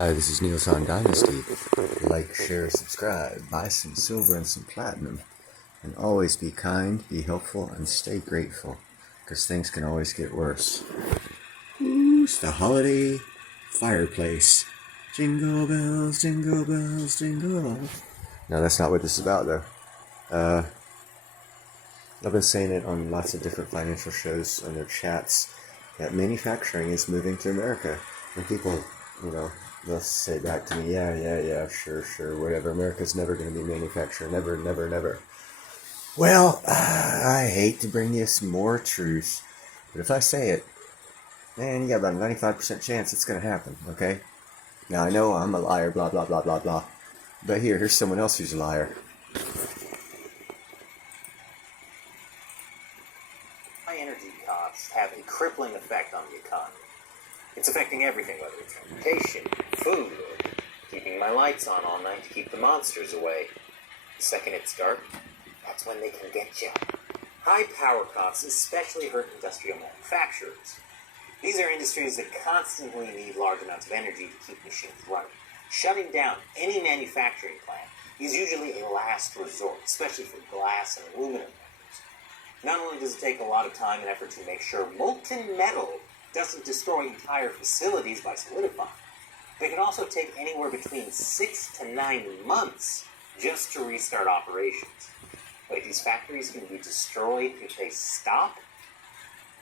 Hi, this is Neilson Dynasty. Like, share, subscribe, buy some silver and some platinum, and always be kind, be helpful, and stay grateful, because things can always get worse. Ooh, it's the holiday fireplace. Jingle bells, jingle bells, jingle bells. No, that's not what this is about, though. I've been saying it on lots of different financial shows on their chats that manufacturing is moving to America. And people, they'll say back to me, yeah, sure, whatever. America's never going to be manufacturing, never. Well, I hate to bring you some more truth, but if I say it, man, you got about a 95% chance it's going to happen, okay? Now, I know I'm a liar, blah, blah, blah, blah, blah. But here's someone else who's a liar. High energy costs have a crippling effect on the economy. It's affecting everything, whether it's transportation, food, or keeping my lights on all night to keep the monsters away. The second it's dark, that's when they can get you. High power costs especially hurt industrial manufacturers. These are industries that constantly need large amounts of energy to keep machines running. Shutting down any manufacturing plant is usually a last resort, especially for glass and aluminum makers. Not only does it take a lot of time and effort to make sure molten metal doesn't destroy entire facilities by solidifying, but it can also take anywhere between 6 to 9 months just to restart operations. Like, these factories can be destroyed if they stop.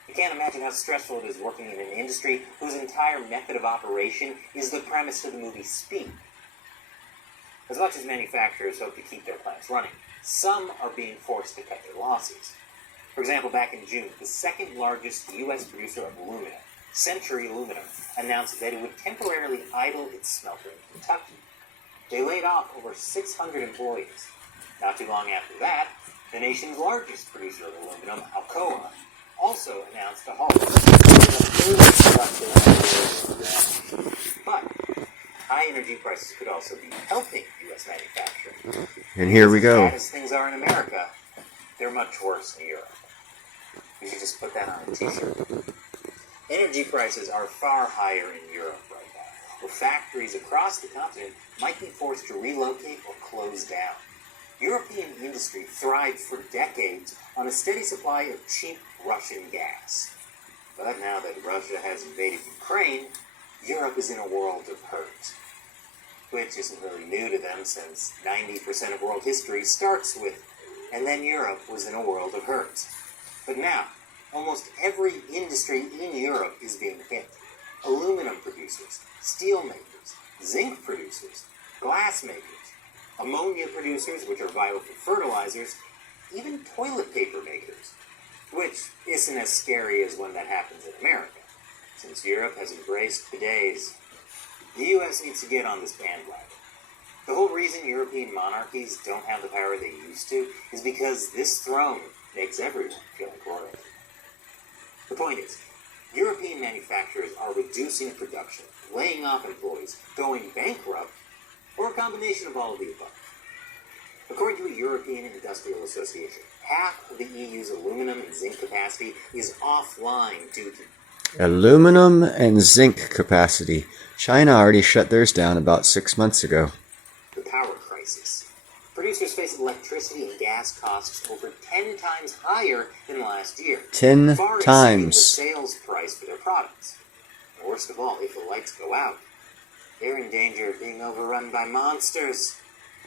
You can't imagine how stressful it is working in an industry whose entire method of operation is the premise of the movie Speed. As much as manufacturers hope to keep their plants running, some are being forced to cut their losses. For example, back in June, the second largest U.S. producer of aluminum, Century Aluminum, announced that it would temporarily idle its smelter in Kentucky. They laid off over 600 employees. Not too long after that, the nation's largest producer of aluminum, Alcoa, also announced a halt. But high energy prices could also be helping U.S. manufacturing. And here we go. As things are in America, they're much worse in Europe. You should just put that on a t-shirt. Energy prices are far higher in Europe right now, where factories across the continent might be forced to relocate or close down. European industry thrived for decades on a steady supply of cheap Russian gas. But now that Russia has invaded Ukraine, Europe is in a world of hurt. Which isn't really new to them, since 90% of world history starts with, and then Europe was in a world of hurt. But now, almost every industry in Europe is being hit. Aluminum producers, steel makers, zinc producers, glass makers, ammonia producers, which are vital for fertilizers, even toilet paper makers, which isn't as scary as when that happens in America, since Europe has embraced bidets. The U.S. needs to get on this bandwagon. The whole reason European monarchies don't have the power they used to is because this throne makes everyone feel like royalty. The point is, European manufacturers are reducing production, laying off employees, going bankrupt, or a combination of all of the above. According to a European Industrial Association, half of the EU's aluminum and zinc capacity is offline due to Aluminum and zinc capacity. China already shut theirs down about 6 months ago. the power crisis. Producers face electricity and gas costs over 10 times higher than last year. 10 far exceeding times. the sales price for their products. And worst of all, if the lights go out, they're in danger of being overrun by monsters.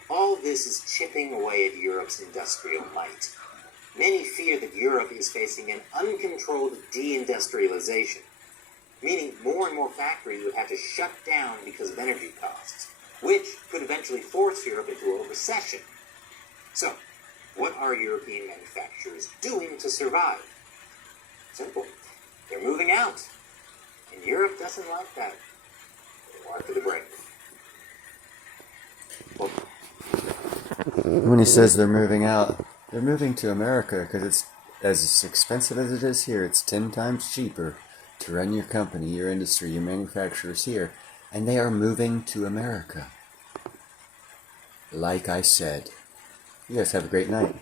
All this is chipping away at Europe's industrial might. Many fear that Europe is facing an uncontrolled deindustrialization, meaning more and more factories would have to shut down because of energy costs, which could eventually force Europe into a recession. So, what are European manufacturers doing to survive? Simple. They're moving out. And Europe doesn't like that. After the break. When he says they're moving out, they're moving to America because it's as expensive as it is here. It's 10 times cheaper to run your company, your industry, your manufacturers here. And they are moving to America. Like I said. You guys have a great night.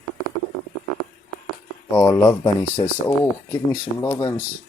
Oh, Love Bunny says, oh, give me some love-uns.